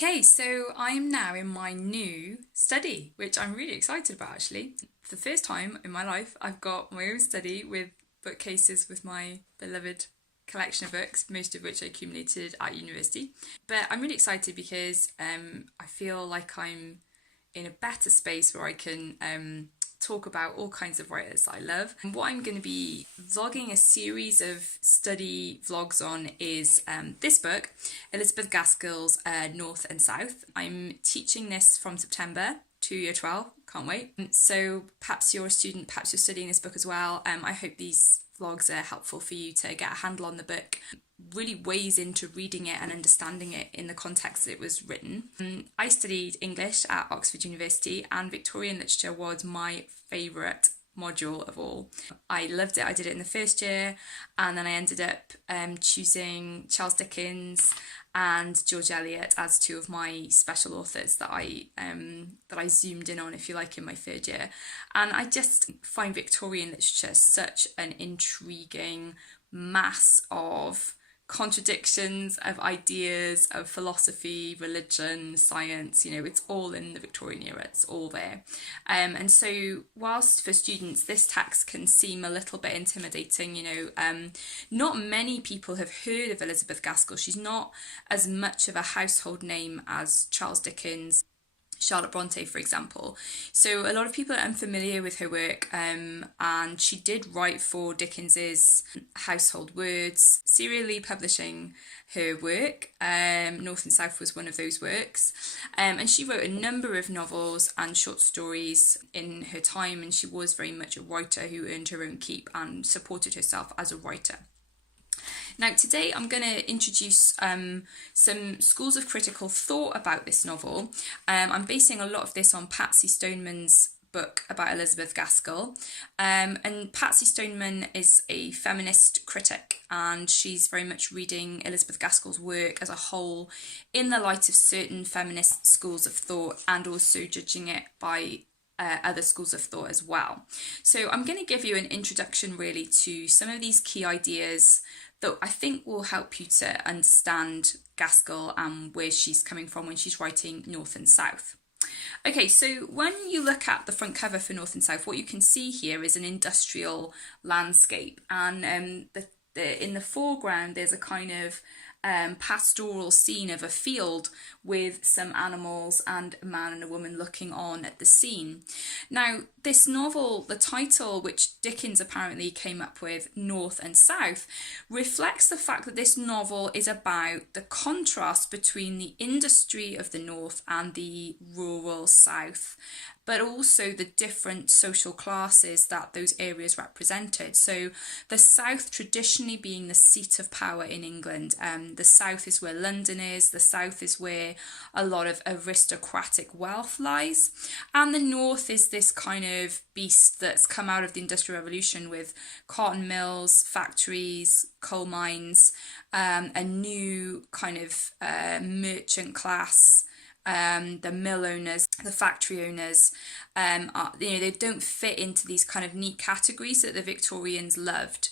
Okay, so I'm now in my new study, which I'm really excited about actually. For the first time in my life, I've got my own study with bookcases with my beloved collection of books, most of which I accumulated at university. But I'm really excited because I feel like I'm in a better space where I can talk about all kinds of writers that I love. And what I'm going to be vlogging a series of study vlogs on is this book, Elizabeth Gaskell's North and South. I'm teaching this from September to year 12, can't wait. So perhaps you're a student, perhaps you're studying this book as well. I hope these vlogs are helpful for you to get a handle on the book, really weighs into reading it and understanding it in the context that it was written. I studied English at Oxford University, and Victorian literature was my favourite module of all. I loved it. I did it in the first year, and then I ended up choosing Charles Dickens and George Eliot as two of my special authors that I zoomed in on, if you like, in my third year. And I just find Victorian literature such an intriguing mass of contradictions, of ideas, of philosophy, religion, science. You know, it's all in the Victorian era, it's all there. And so whilst for students this text can seem a little bit intimidating, you know, not many people have heard of Elizabeth Gaskell. She's not as much of a household name as Charles Dickens, Charlotte Bronte, for example. So a lot of people are unfamiliar with her work, and she did write for Dickens's Household Words, serially publishing her work. North and South was one of those works, and she wrote a number of novels and short stories in her time, and she was very much a writer who earned her own keep and supported herself as a writer. Now, today I'm going to introduce some schools of critical thought about this novel. I'm basing a lot of this on Patsy Stoneman's book about Elizabeth Gaskell. And Patsy Stoneman is a feminist critic, and she's very much reading Elizabeth Gaskell's work as a whole in the light of certain feminist schools of thought, and also judging it by other schools of thought as well. So I'm going to give you an introduction really to some of these key ideas that I think will help you to understand Gaskell and where she's coming from when she's writing North and South. Okay, so when you look at the front cover for North and South, what you can see here is an industrial landscape, and in the foreground there's a kind of pastoral scene of a field with some animals and a man and a woman looking on at the scene. Now, this novel, the title, which Dickens apparently came up with, North and South, reflects the fact that this novel is about the contrast between the industry of the North and the rural South, but also the different social classes that those areas represented. So the South traditionally being the seat of power in England. The South is where London is, the South is where a lot of aristocratic wealth lies, and the North is this kind of beast that's come out of the Industrial Revolution with cotton mills, factories, coal mines, a new kind of merchant class. The mill owners, the factory owners, they don't fit into these kind of neat categories that the Victorians loved,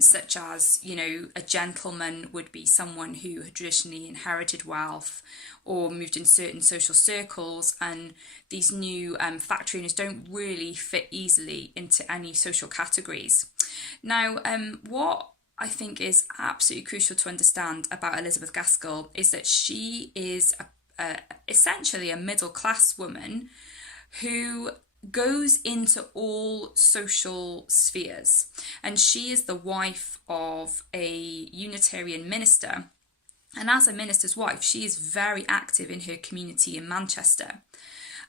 such as, you know, a gentleman would be someone who had traditionally inherited wealth or moved in certain social circles, and these new factory owners don't really fit easily into any social categories. Now, what I think is absolutely crucial to understand about Elizabeth Gaskell is that she is essentially a middle-class woman who goes into all social spheres, and she is the wife of a Unitarian minister, and as a minister's wife she is very active in her community in Manchester.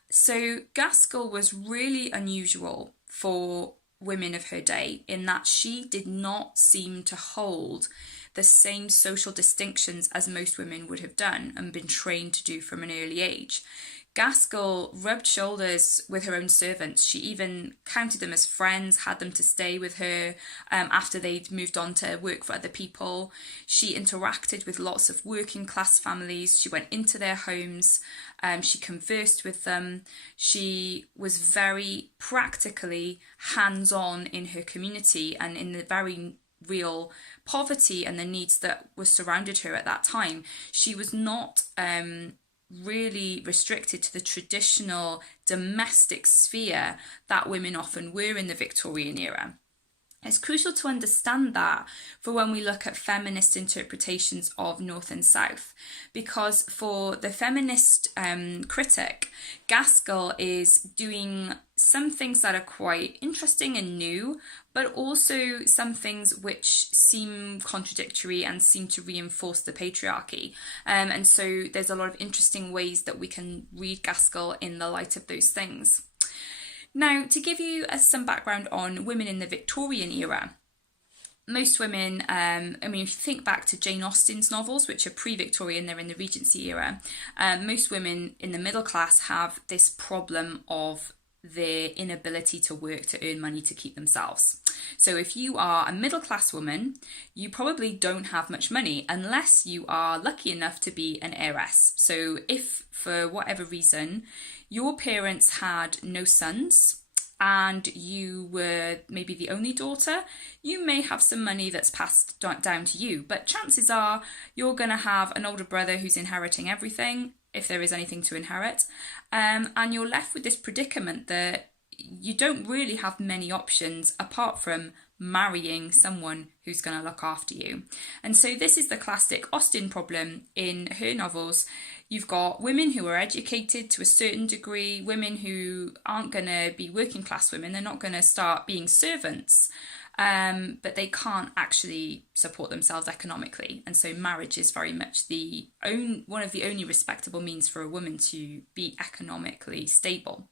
So Gaskell was really unusual for women of her day in that she did not seem to hold the same social distinctions as most women would have done and been trained to do from an early age. Gaskell rubbed shoulders with her own servants. She even counted them as friends, had them to stay with her after they'd moved on to work for other people. She interacted with lots of working class families. She went into their homes. She conversed with them. She was very practically hands-on in her community and in the very real poverty and the needs that were surrounded her at that time. She was not really restricted to the traditional domestic sphere that women often were in the Victorian era. It's crucial to understand that for when we look at feminist interpretations of North and South, because for the feminist critic, Gaskell is doing some things that are quite interesting and new, but also some things which seem contradictory and seem to reinforce the patriarchy. And so there's a lot of interesting ways that we can read Gaskell in the light of those things. Now, to give you some background on women in the Victorian era, most women, if you think back to Jane Austen's novels, which are pre-Victorian, they're in the Regency era, most women in the middle class have this problem of their inability to work to earn money to keep themselves. So if you are a middle class woman, you probably don't have much money unless you are lucky enough to be an heiress. So if for whatever reason your parents had no sons and you were maybe the only daughter, you may have some money that's passed down to you, but chances are you're going to have an older brother who's inheriting everything, if there is anything to inherit, and you're left with this predicament that you don't really have many options apart from marrying someone who's going to look after you. And so this is the classic Austen problem in her novels. You've got women who are educated to a certain degree, women who aren't going to be working class women, they're not going to start being servants, but they can't actually support themselves economically. And so marriage is very much one of the only respectable means for a woman to be economically stable.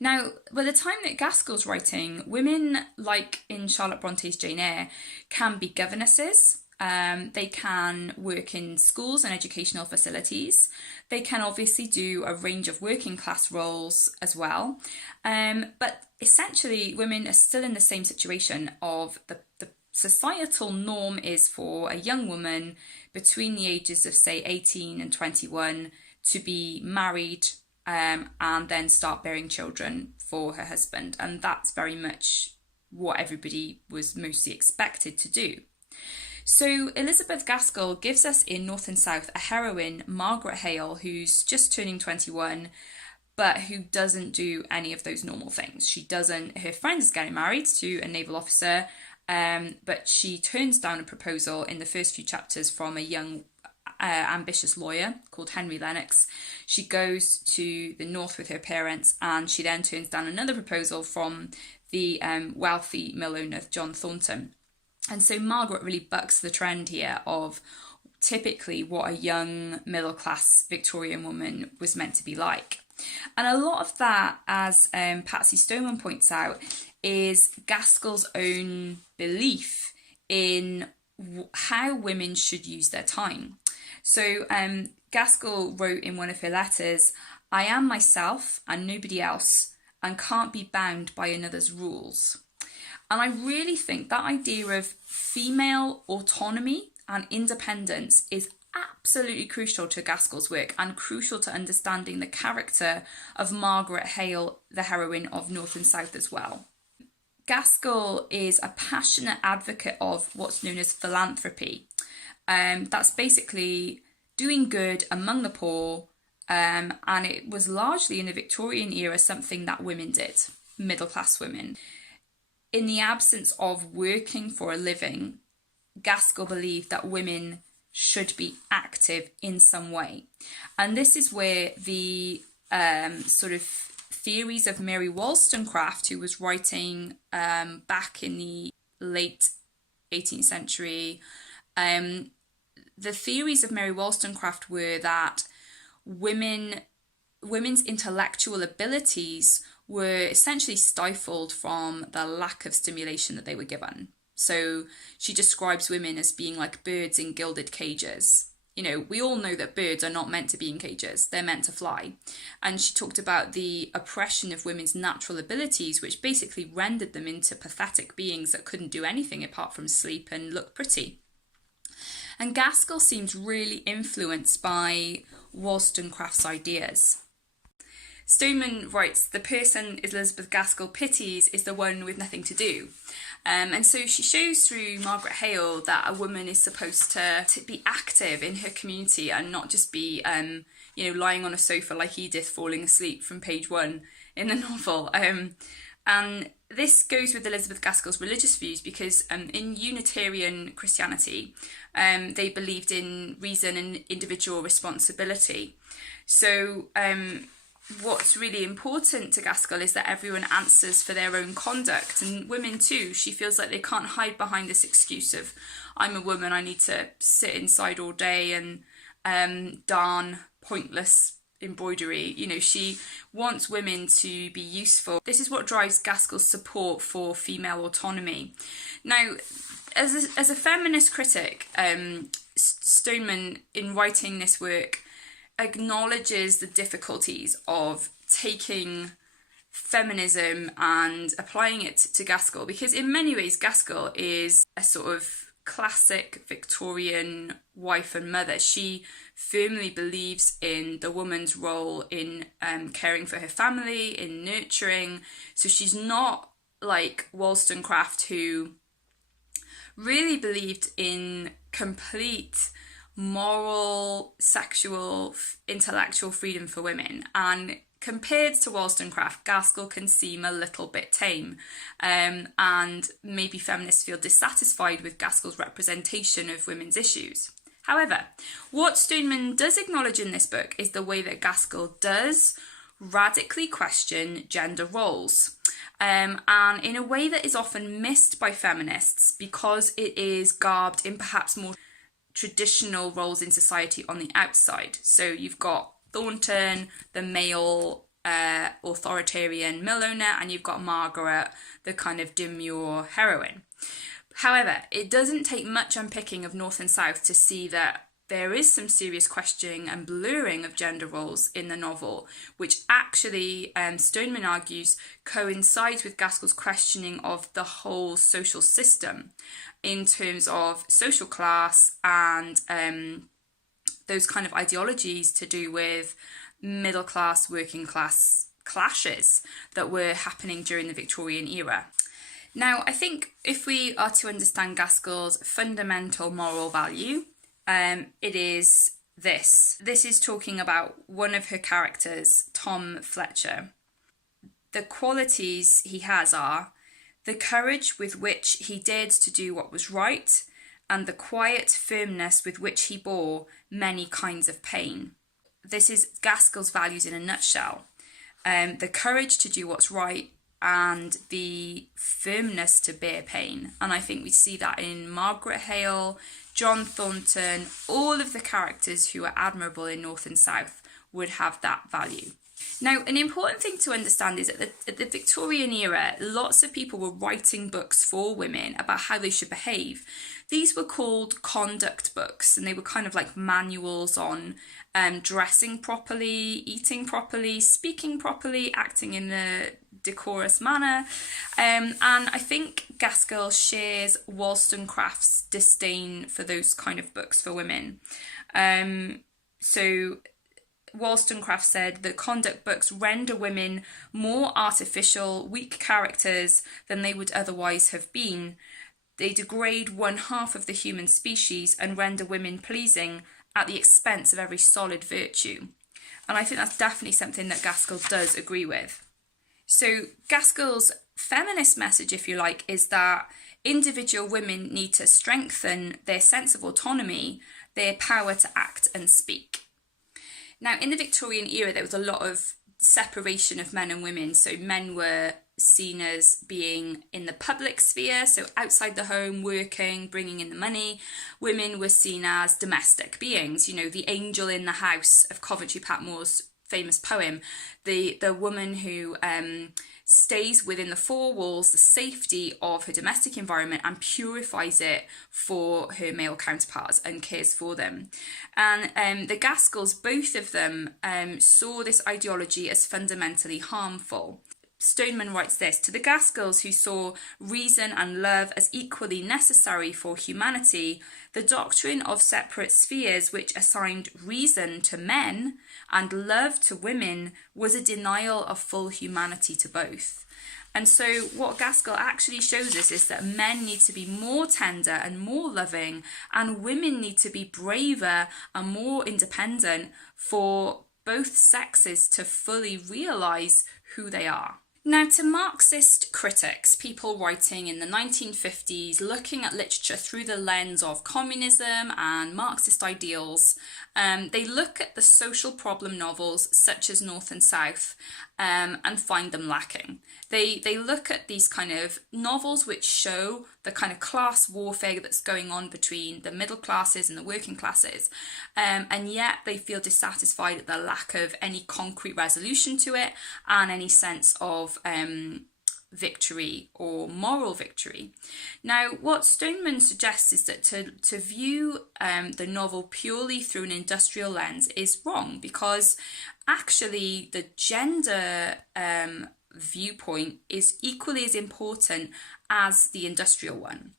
Now, by the time that Gaskell's writing, women, like in Charlotte Bronte's Jane Eyre, can be governesses. They can work in schools and educational facilities. They can obviously do a range of working class roles as well. But essentially, women are still in the same situation of the societal norm is for a young woman between the ages of, say, 18 and 21 to be married, and then start bearing children for her husband. And that's very much what everybody was mostly expected to do. So Elizabeth Gaskell gives us in North and South a heroine, Margaret Hale, who's just turning 21, but who doesn't do any of those normal things. Her friend is getting married to a naval officer, but she turns down a proposal in the first few chapters from a young ambitious lawyer called Henry Lennox. She goes to the north with her parents, and she then turns down another proposal from the wealthy mill owner John Thornton. And so Margaret really bucks the trend here of typically what a young middle class Victorian woman was meant to be like. And a lot of that, as Patsy Stoneman points out, is Gaskell's own belief in how women should use their time. So Gaskell wrote in one of her letters, "I am myself and nobody else, and can't be bound by another's rules." And I really think that idea of female autonomy and independence is absolutely crucial to Gaskell's work and crucial to understanding the character of Margaret Hale, the heroine of North and South as well. Gaskell is a passionate advocate of what's known as philanthropy. That's basically doing good among the poor, and it was largely in the Victorian era something that women did, middle class women. In the absence of working for a living, Gaskell believed that women should be active in some way. And this is where the sort of theories of Mary Wollstonecraft, who was writing back in the late 18th century, the theories of Mary Wollstonecraft were that women's intellectual abilities were essentially stifled from the lack of stimulation that they were given. So she describes women as being like birds in gilded cages. You know, we all know that birds are not meant to be in cages, they're meant to fly. And she talked about the oppression of women's natural abilities, which basically rendered them into pathetic beings that couldn't do anything apart from sleep and look pretty. And Gaskell seems really influenced by Wollstonecraft's ideas. Stoneman writes, "The person Elizabeth Gaskell pities is the one with nothing to do." And so she shows through Margaret Hale that a woman is supposed to be active in her community and not just be, lying on a sofa like Edith, falling asleep from page 1 in the novel. And this goes with Elizabeth Gaskell's religious views, because in Unitarian Christianity, they believed in reason and individual responsibility. So what's really important to Gaskell is that everyone answers for their own conduct, and women too. She feels like they can't hide behind this excuse of, I'm a woman, I need to sit inside all day and darn pointless embroidery. She wants women to be useful. This is what drives Gaskell's support for female autonomy. Now, as a feminist critic, Stoneman, in writing this work, acknowledges the difficulties of taking feminism and applying it to Gaskell, because in many ways Gaskell is a sort of classic Victorian wife and mother. She firmly believes in the woman's role in caring for her family, in nurturing. So she's not like Wollstonecraft, who really believed in complete moral, sexual, intellectual freedom for women. And compared to Wollstonecraft, Gaskell can seem a little bit tame, and maybe feminists feel dissatisfied with Gaskell's representation of women's issues. However, what Stoneman does acknowledge in this book is the way that Gaskell does radically question gender roles, and in a way that is often missed by feminists because it is garbed in perhaps more traditional roles in society on the outside. So you've got Thornton, the male authoritarian mill owner, and you've got Margaret, the kind of demure heroine. However, it doesn't take much unpicking of North and South to see that there is some serious questioning and blurring of gender roles in the novel, which actually, Stoneman argues, coincides with Gaskell's questioning of the whole social system in terms of social class and those kind of ideologies to do with middle class, working class clashes that were happening during the Victorian era. Now, I think if we are to understand Gaskell's fundamental moral value, it is this. This is talking about one of her characters, Tom Fletcher. The qualities he has are the courage with which he dared to do what was right, and the quiet firmness with which he bore many kinds of pain. This is Gaskell's values in a nutshell. The courage to do what's right and the firmness to bear pain. And I think we see that in Margaret Hale, John Thornton, all of the characters who are admirable in North and South would have that value. Now, an important thing to understand is that at the Victorian era, lots of people were writing books for women about how they should behave. These were called conduct books, and they were kind of like manuals on dressing properly, eating properly, speaking properly, acting in a decorous manner. And I think Gaskell shares Wollstonecraft's disdain for those kind of books for women. So Wollstonecraft said that conduct books render women more artificial, weak characters than they would otherwise have been. They degrade one half of the human species and render women pleasing at the expense of every solid virtue. And I think that's definitely something that Gaskell does agree with. So Gaskell's feminist message, if you like, is that individual women need to strengthen their sense of autonomy, their power to act and speak. Now, in the Victorian era, there was a lot of separation of men and women. So men were seen as being in the public sphere, so outside the home, working, bringing in the money. Women were seen as domestic beings, you know, the angel in the house of Coventry Patmore's famous poem, the woman who stays within the four walls, the safety of her domestic environment, and purifies it for her male counterparts and cares for them. And the Gaskells, both of them, saw this ideology as fundamentally harmful. Stoneman writes this: to the Gaskells, who saw reason and love as equally necessary for humanity, the doctrine of separate spheres which assigned reason to men and love to women was a denial of full humanity to both. And so what Gaskell actually shows us is that men need to be more tender and more loving, and women need to be braver and more independent for both sexes to fully realise who they are. Now, to Marxist critics, people writing in the 1950s, looking at literature through the lens of communism and Marxist ideals, they look at the social problem novels such as North and South and find them lacking. They look at these kind of novels which show the kind of class warfare that's going on between the middle classes and the working classes, and yet they feel dissatisfied at the lack of any concrete resolution to it and any sense of victory or moral victory. Now, what Stoneman suggests is that to view the novel purely through an industrial lens is wrong, because actually the gender viewpoint is equally as important as the industrial one.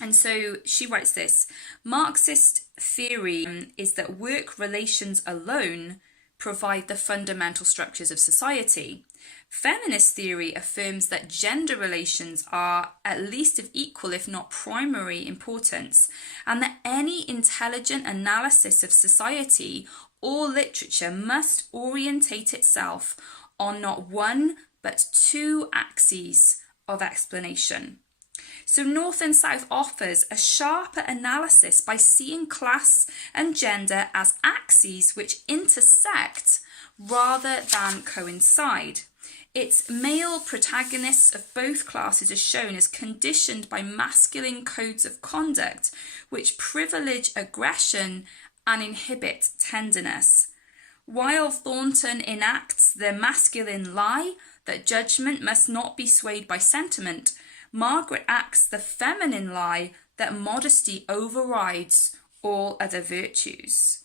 And so she writes this: Marxist theory is that work relations alone provide the fundamental structures of society. Feminist theory affirms that gender relations are at least of equal, if not primary, importance, and that any intelligent analysis of society or literature must orientate itself on not one but two axes of explanation. So North and South offers a sharper analysis by seeing class and gender as axes which intersect rather than coincide. Its male protagonists of both classes are shown as conditioned by masculine codes of conduct which privilege aggression and inhibit tenderness. While Thornton enacts the masculine lie that judgment must not be swayed by sentiment, Margaret acts the feminine lie that modesty overrides all other virtues.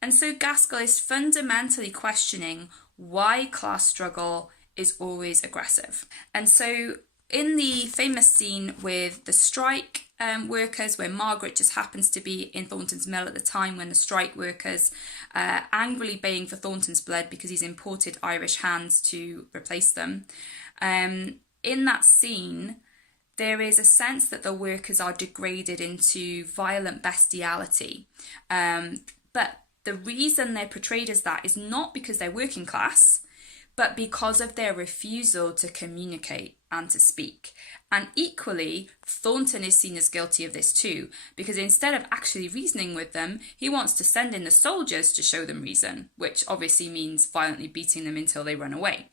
And so Gaskell is fundamentally questioning why class struggle is always aggressive. And so in the famous scene with the strike workers, where Margaret just happens to be in Thornton's mill at the time when the strike workers angrily baying for Thornton's blood because he's imported Irish hands to replace them. In that scene, there is a sense that the workers are degraded into violent bestiality. But the reason they're portrayed as that is not because they're working class, but because of their refusal to communicate and to speak. And equally, Thornton is seen as guilty of this too, because instead of actually reasoning with them, he wants to send in the soldiers to show them reason, which obviously means violently beating them until they run away.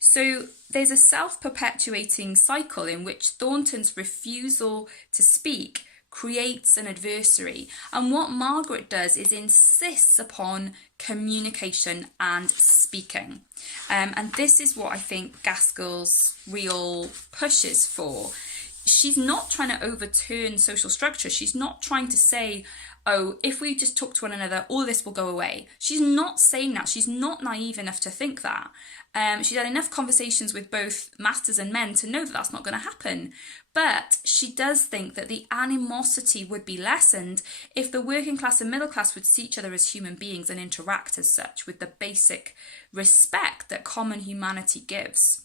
So there's a self-perpetuating cycle in which Thornton's refusal to speak creates an adversary. And what Margaret does is insists upon communication and speaking. And this is what I think Gaskell's real pushes for. She's not trying to overturn social structure. She's not trying to say, oh, if we just talk to one another, all this will go away. She's not saying that. She's not naive enough to think that. She's had enough conversations with both masters and men to know that that's not going to happen. But she does think that the animosity would be lessened if the working class and middle class would see each other as human beings and interact as such with the basic respect that common humanity gives.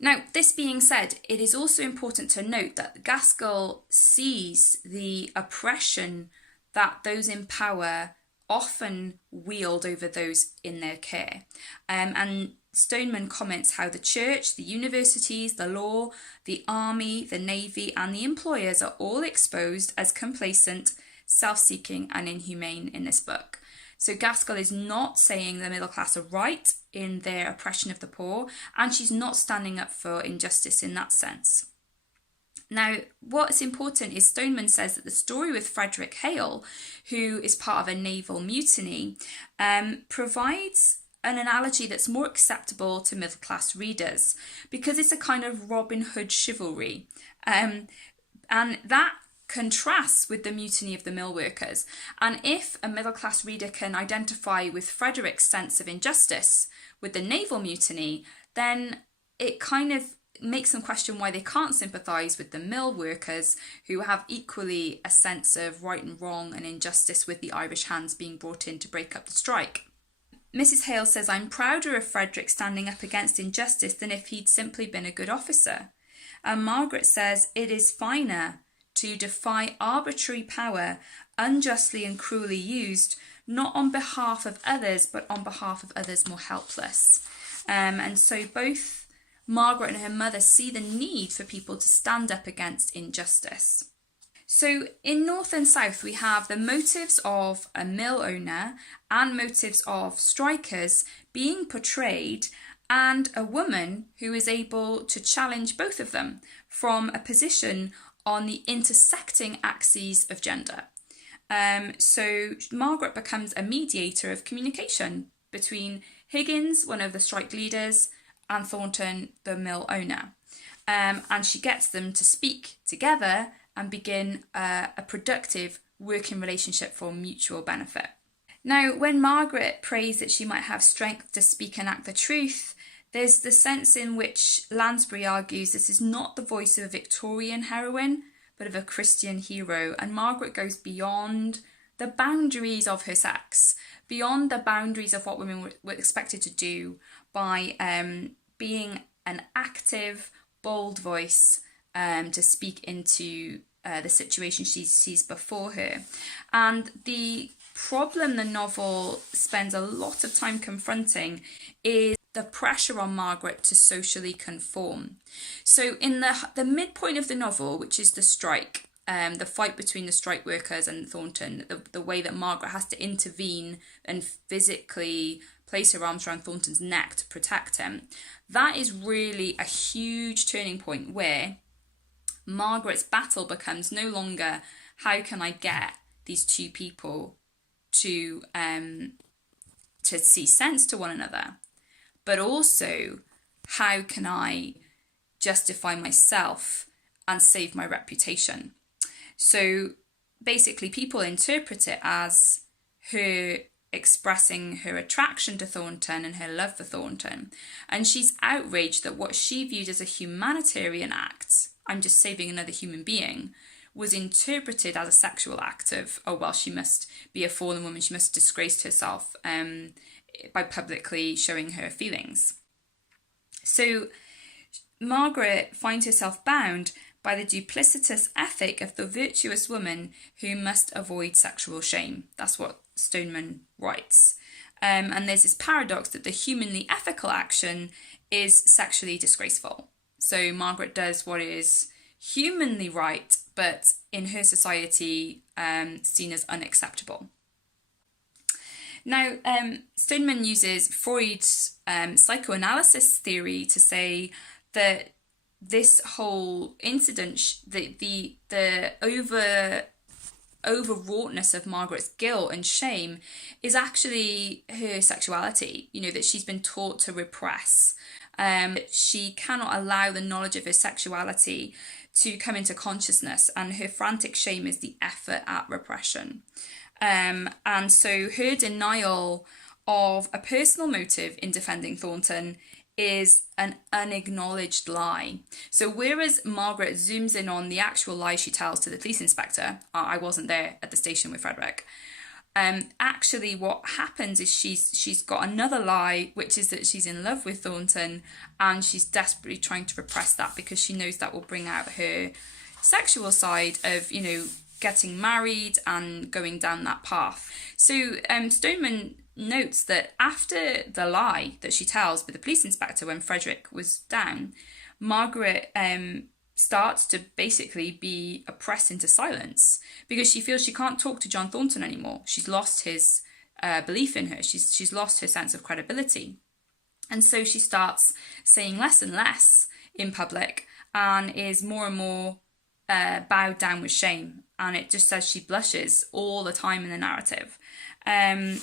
Now, this being said, it is also important to note that Gaskell sees the oppression that those in power often wield over those in their care. And Stoneman comments how the church, the universities, the law, the army, the navy, and the employers are all exposed as complacent, self-seeking, and inhumane in this book. So Gaskell is not saying the middle class are right in their oppression of the poor, and she's not standing up for injustice in that sense. Now, what's important is Stoneman says that the story with Frederick Hale, who is part of a naval mutiny, provides an analogy that's more acceptable to middle class readers because it's a kind of Robin Hood chivalry. And that contrasts with the mutiny of the mill workers. And if a middle class reader can identify with Frederick's sense of injustice with the naval mutiny, then it kind of makes them question why they can't sympathise with the mill workers who have equally a sense of right and wrong and injustice with the Irish hands being brought in to break up the strike. Mrs. Hale says, I'm prouder of Frederick standing up against injustice than if he'd simply been a good officer. And Margaret says, it is finer to to defy arbitrary power unjustly and cruelly used, not on behalf of others, but on behalf of others more helpless. And so both Margaret and her mother see the need for people to stand up against injustice. So in North and South, we have the motives of a mill owner and motives of strikers being portrayed, and a woman who is able to challenge both of them from a position on the intersecting axes of gender. So Margaret becomes a mediator of communication between Higgins, one of the strike leaders, and Thornton, the mill owner. And she gets them to speak together and begin a productive working relationship for mutual benefit. Now, when Margaret prays that she might have strength to speak and act the truth, there's the sense in which Lansbury argues this is not the voice of a Victorian heroine, but of a Christian hero. And Margaret goes beyond the boundaries of her sex, beyond the boundaries of what women were expected to do, by being an active, bold voice to speak into the situation she sees before her. And the problem the novel spends a lot of time confronting is the pressure on Margaret to socially conform. So in the midpoint of the novel, which is the strike, the fight between the strike workers and Thornton, the way that Margaret has to intervene and physically place her arms around Thornton's neck to protect him, that is really a huge turning point where Margaret's battle becomes no longer how can I get these two people to see sense to one another, but also how can I justify myself and save my reputation. So basically people interpret it as her expressing her attraction to Thornton and her love for Thornton, and she's outraged that what she viewed as a humanitarian act, I'm just saving another human being, was interpreted as a sexual act of, oh well, she must be a fallen woman, she must have disgraced herself by publicly showing her feelings. So Margaret finds herself bound by the duplicitous ethic of the virtuous woman who must avoid sexual shame. That's what Stoneman writes. And there's this paradox that the humanly ethical action is sexually disgraceful. So Margaret does what is humanly right, but in her society seen as unacceptable. Now, Stoneman uses Freud's psychoanalysis theory to say that this whole incident, the overwroughtness of Margaret's guilt and shame is actually her sexuality, that she's been taught to repress. She cannot allow the knowledge of her sexuality to come into consciousness, and her frantic shame is the effort at repression. And so her denial of a personal motive in defending Thornton is an unacknowledged lie. So whereas Margaret zooms in on the actual lie she tells to the police inspector, I wasn't there at the station with Frederick, actually what happens is she's got another lie, which is that she's in love with Thornton, and she's desperately trying to repress that because she knows that will bring out her sexual side of, getting married and going down that path. So Stoneman notes that after the lie that she tells with the police inspector when Frederick was down, Margaret starts to basically be oppressed into silence because she feels she can't talk to John Thornton anymore. She's lost his belief in her. She's lost her sense of credibility. And so she starts saying less and less in public and is more and more bowed down with shame. And it just says she blushes all the time in the narrative. And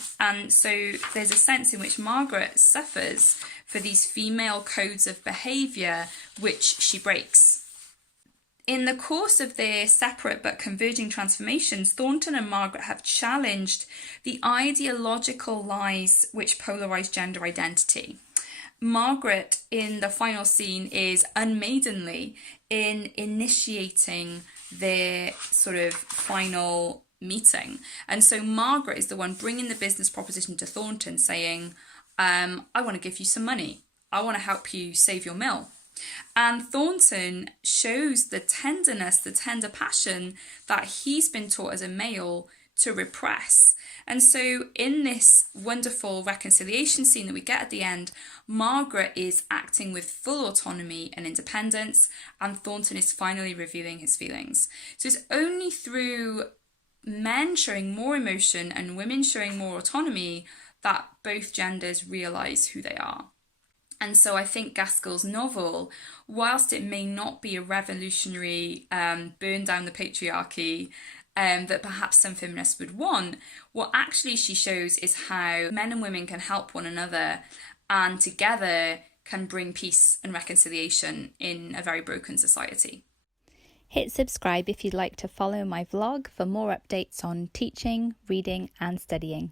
so there's a sense in which Margaret suffers for these female codes of behaviour which she breaks. In the course of their separate but converging transformations, Thornton and Margaret have challenged the ideological lies which polarise gender identity. Margaret, in the final scene, is unmaidenly in initiating their sort of final meeting. And so Margaret is the one bringing the business proposition to Thornton saying, I want to give you some money. I want to help you save your mill. And Thornton shows the tenderness, the tender passion that he's been taught as a male to repress. And so in this wonderful reconciliation scene that we get at the end, Margaret is acting with full autonomy and independence, and Thornton is finally revealing his feelings. So it's only through men showing more emotion and women showing more autonomy that both genders realise who they are. And so I think Gaskell's novel, whilst it may not be a revolutionary burn down the patriarchy that perhaps some feminists would want, what actually she shows is how men and women can help one another and together can bring peace and reconciliation in a very broken society. Hit subscribe if you'd like to follow my vlog for more updates on teaching, reading and studying.